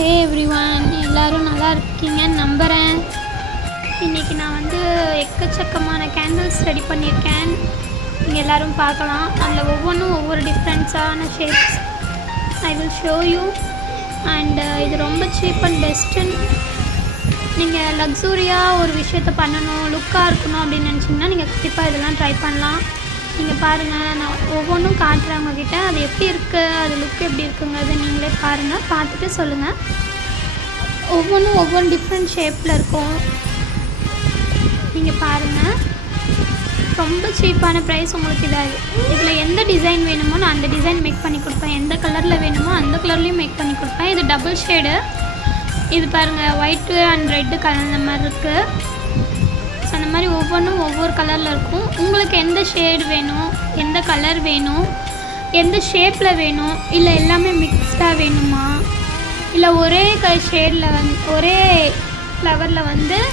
ஹே everyone, எல்லோரும் நல்லா இருக்கீங்கன்னு நம்புகிறேன். இன்றைக்கி நான் வந்து எக்கச்சக்கமான கேண்டில்ஸ் ரெடி பண்ணியிருக்கேன். நீங்கள் எல்லோரும் பார்க்கலாம். அதில் ஒவ்வொன்றும் ஒவ்வொரு டிஃப்ரெண்ட்ஸான shapes I will show you. And இது ரொம்ப சீப் அண்ட் பெஸ்ட்டுன்னு நீங்கள் லக்ஸூரியாக ஒரு விஷயத்தை பண்ணணும், லுக்காக இருக்கணும் அப்படின்னு நினச்சிங்கன்னா நீங்கள் கண்டிப்பாக இதெல்லாம் ட்ரை பண்ணலாம். நீங்கள் பாருங்கள், நான் ஒவ்வொன்றும் காட்டுறேன் உங்ககிட்ட. அது எப்படி இருக்குது, அது லுக் எப்படி இருக்குங்கிறது நீங்களே பாருங்கள், பார்த்துட்டு சொல்லுங்கள். ஒவ்வொன்றும் ஒவ்வொரு டிஃப்ரெண்ட் ஷேப்பில் இருக்கும். நீங்கள் பாருங்கள், ரொம்ப சீப்பான ப்ரைஸ் உங்களுக்கு இதாகுது. இதில் எந்த டிசைன் வேணுமோ நான் அந்த டிசைன் மேக் பண்ணி கொடுப்பேன். எந்த கலரில் வேணுமோ அந்த கலர்லேயும் மேக் பண்ணி கொடுப்பேன். இது டபுள் ஷேடு. இது பாருங்கள், ஒயிட்டு அண்ட் ரெட்டு கலந்த மாதிரி இருக்குது. ஸோ அந்த மாதிரி ஒவ்வொன்றும் ஒவ்வொரு கலரில் இருக்கும். உங்களுக்கு எந்த ஷேடு வேணும், எந்த கலர் வேணும், எந்த ஷேப்பில் வேணும், இல்லை எல்லாமே மிக்ஸ்டாக வேணுமா, இல்லை ஒரே ஷேடில் ஒரே ஃப்ளவரில்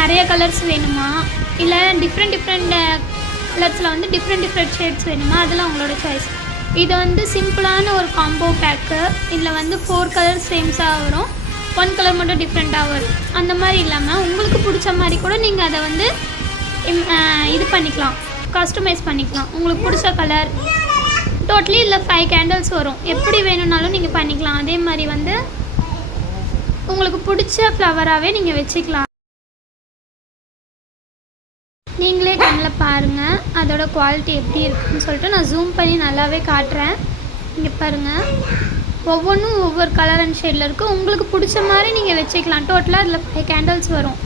நிறைய கலர்ஸ் வேணுமா, இல்லை டிஃப்ரெண்ட் கலர்ஸில் டிஃப்ரெண்ட் ஷேட்ஸ் வேணுமா, அதெல்லாம் உங்களோட சாய்ஸ். இது சிம்பிளான ஒரு காம்போ பேக்கு. இதில் 4 கலர்ஸ் சேம்ஸாக வரும், 1 கலர் மட்டும் டிஃப்ரெண்ட்டாக வரும். அந்த மாதிரி இல்லாமல் உங்களுக்கு பிடிச்ச மாதிரி கூட நீங்கள் அதை இது பண்ணிக்கலாம், கஸ்டமைஸ் பண்ணிக்கலாம். உங்களுக்கு பிடிச்ச கலர் டோட்டலி இல்லை 5 கேண்டில்ஸ் வரும். எப்படி வேணும்னாலும் நீங்கள் பண்ணிக்கலாம். அதே மாதிரி உங்களுக்கு பிடிச்ச ஃப்ளவராகவே நீங்கள் வச்சுக்கலாம். நீங்களே கண்ணில் பாருங்கள் அதோட குவாலிட்டி எப்படி இருக்குதுன்னு சொல்லிட்டு நான் ஜூம் பண்ணி நல்லாவே காட்டுறேன். இங்கே பாருங்கள், ஒவ்வொன்றும் ஒவ்வொரு கலர் அண்ட் ஷேடில் இருக்குது. உங்களுக்கு பிடிச்ச மாதிரி நீங்கள் வச்சுக்கலாம். டோட்டலாக இதில் 5 கேண்டில்ஸ் வரும்.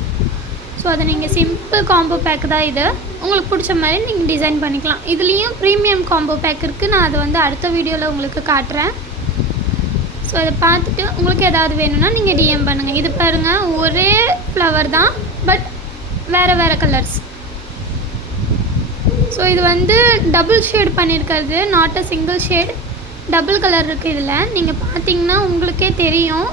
ஸோ அதை நீங்கள் சிம்பிள் காம்போ பேக் தான் இது. உங்களுக்கு பிடிச்ச மாதிரி நீங்கள் டிசைன் பண்ணிக்கலாம். இதுலேயும் ப்ரீமியம் காம்போ பேக் இருக்குது. நான் அதை அடுத்த வீடியோவில் உங்களுக்கு காட்டுறேன். ஸோ அதை பார்த்துட்டு உங்களுக்கு ஏதாவது வேணும்னா நீங்கள் டிஎம் பண்ணுங்கள். இது பாருங்கள், ஒரே ஃப்ளவர் தான், பட் வேறு கலர்ஸ். ஸோ இது டபுள் ஷேட் பண்ணியிருக்கிறது, not a single shade. Double colour இருக்குது இதில். நீங்கள் பார்த்தீங்கன்னா உங்களுக்கே தெரியும்.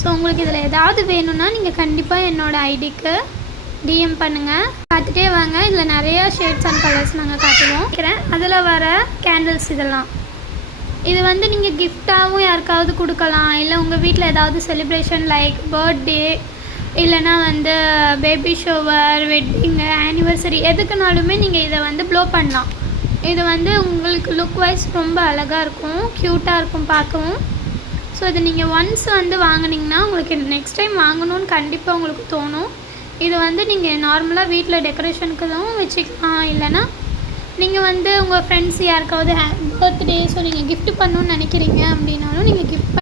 ஸோ உங்களுக்கு இதில் ஏதாவது வேணும்னா நீங்கள் கண்டிப்பாக என்னோடய ஐடிக்கு டிஎம் பண்ணுங்கள். பார்த்துட்டே வாங்க, இதில் நிறையா ஷேட்ஸ் அண்ட் கலர்ஸ் நாங்கள் காட்டுவோம். அதில் வர கேண்டில்ஸ் இதெல்லாம். இது நீங்கள் கிஃப்டாகவும் யாருக்காவது கொடுக்கலாம். இல்லை உங்கள் வீட்டில் ஏதாவது செலிப்ரேஷன் லைக் பர்த்டே, இல்லைனா பேபி ஷோவர், வெட்டிங்கு, ஆனிவர்சரி, எதுக்குனாலுமே நீங்கள் இதை ப்ளோ பண்ணலாம். இது உங்களுக்கு லுக் வைஸ் ரொம்ப அழகாக இருக்கும், க்யூட்டாக இருக்கும் பார்க்கவும். ஸோ இது நீங்கள் ஒன்ஸ் வாங்கினீங்கன்னா உங்களுக்கு நெக்ஸ்ட் டைம் வாங்கணும்னு கண்டிப்பாக உங்களுக்கு தோணும். இது நீங்கள் நார்மலாக வீட்டில் டெக்கரேஷனுக்கு தான் வச்சுக்கலாம். இல்லைனா நீங்கள் உங்கள் ஃப்ரெண்ட்ஸ் யாருக்காவது பர்த்டே, ஸோ நீங்கள் கிஃப்ட் பண்ணணுன்னு நினைக்கிறீங்க அப்படின்னாலும் நீங்கள் கிஃப்ட்